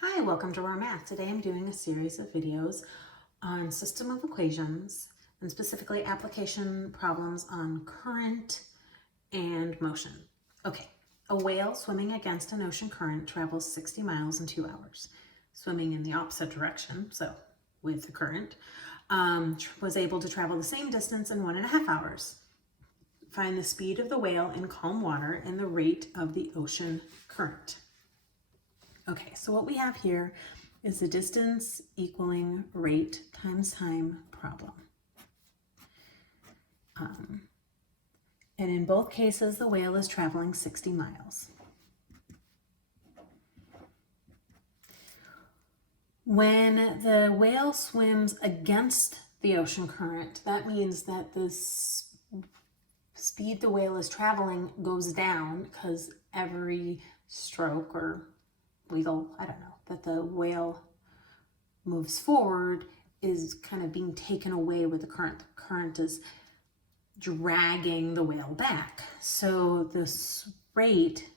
Hi, welcome to our math. Today I'm doing a series of videos on system of equations and specifically application problems on current and motion. Okay, a whale swimming against an ocean current travels 60 miles in 2 hours. Swimming in the opposite direction, so with the current, was able to travel the same distance in 1.5 hours. Find the speed of the whale in calm water and the rate of the ocean current. Okay, so what we have here is the distance equaling rate times time problem. And in both cases, the whale is traveling 60 miles. When the whale swims against the ocean current, that means that the speed the whale is traveling goes down because every stroke or wiggle, I don't know, that the whale moves forward is kind of being taken away with the current. The current is dragging the whale back. So this rate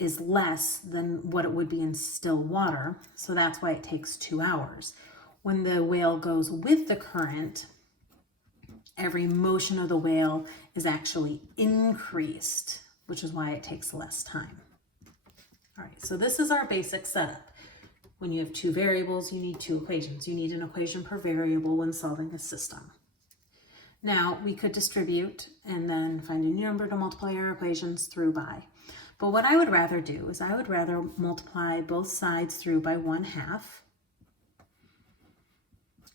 is less than what it would be in still water. So that's why it takes 2 hours. When the whale goes with the current, every motion of the whale is actually increased, which is why it takes less time. All right, so this is our basic setup. When you have two variables, you need two equations. You need an equation per variable when solving a system. Now, we could distribute and then find a new number to multiply our equations through by. But what I would rather do is I would rather multiply both sides through by 1/2.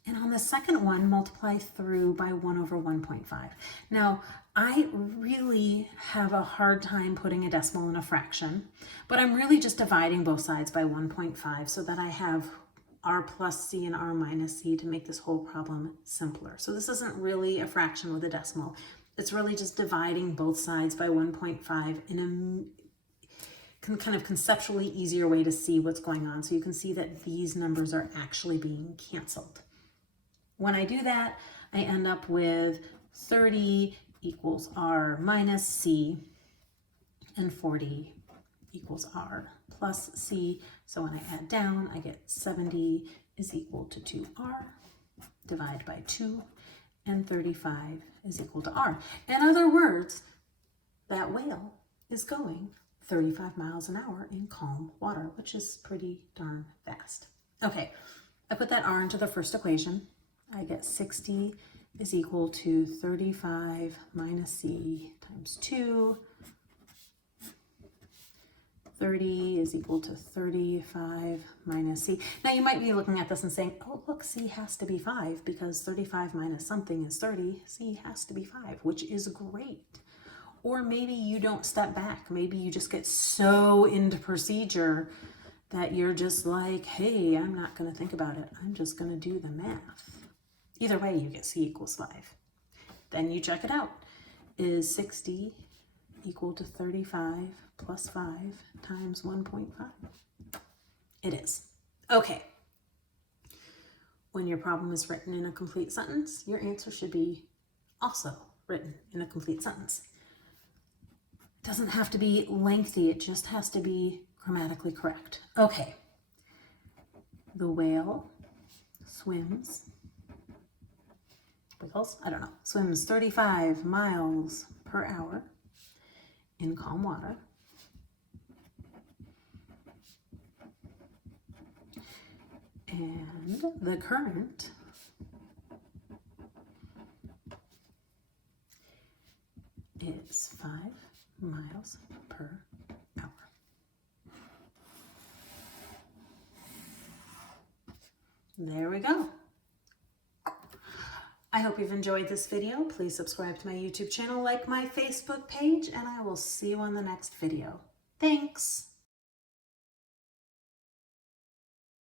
And on the second one, multiply through by 1/1.5. Now, I really have a hard time putting a decimal in a fraction, but I'm really just dividing both sides by 1.5 so that I have r plus c and r minus c to make this whole problem simpler. So this isn't really a fraction with a decimal. It's really just dividing both sides by 1.5 in a kind of conceptually easier way to see what's going on. So you can see that these numbers are actually being canceled. When I do that, I end up with 30 equals r minus c and 40 equals r plus c. So when I add down, I get 70 is equal to 2r, divide by 2, and 35 is equal to r. In other words, that whale is going 35 miles an hour in calm water, which is pretty darn fast. Okay, I put that r into the first equation. I get 60 is equal to 35 minus c times 2. 30 is equal to 35 minus c. Now you might be looking at this and saying, oh, look, c has to be 5 because 35 minus something is 30. C has to be 5, which is great. Or maybe you don't step back. Maybe you just get so into procedure that you're just like, hey, I'm not going to think about it. I'm just going to do the math. Either way, you get c equals 5. Then you check it out. Is 60 equal to 35 plus 5 times 1.5? It is. Okay. When your problem is written in a complete sentence, your answer should be also written in a complete sentence. It doesn't have to be lengthy. It just has to be grammatically correct. Okay. The whale swims, swims 35 miles per hour in calm water. And the current is 5 miles per hour. There we go. I hope you've enjoyed this video. Please subscribe to my YouTube channel, like my Facebook page, and I will see you on the next video. Thanks.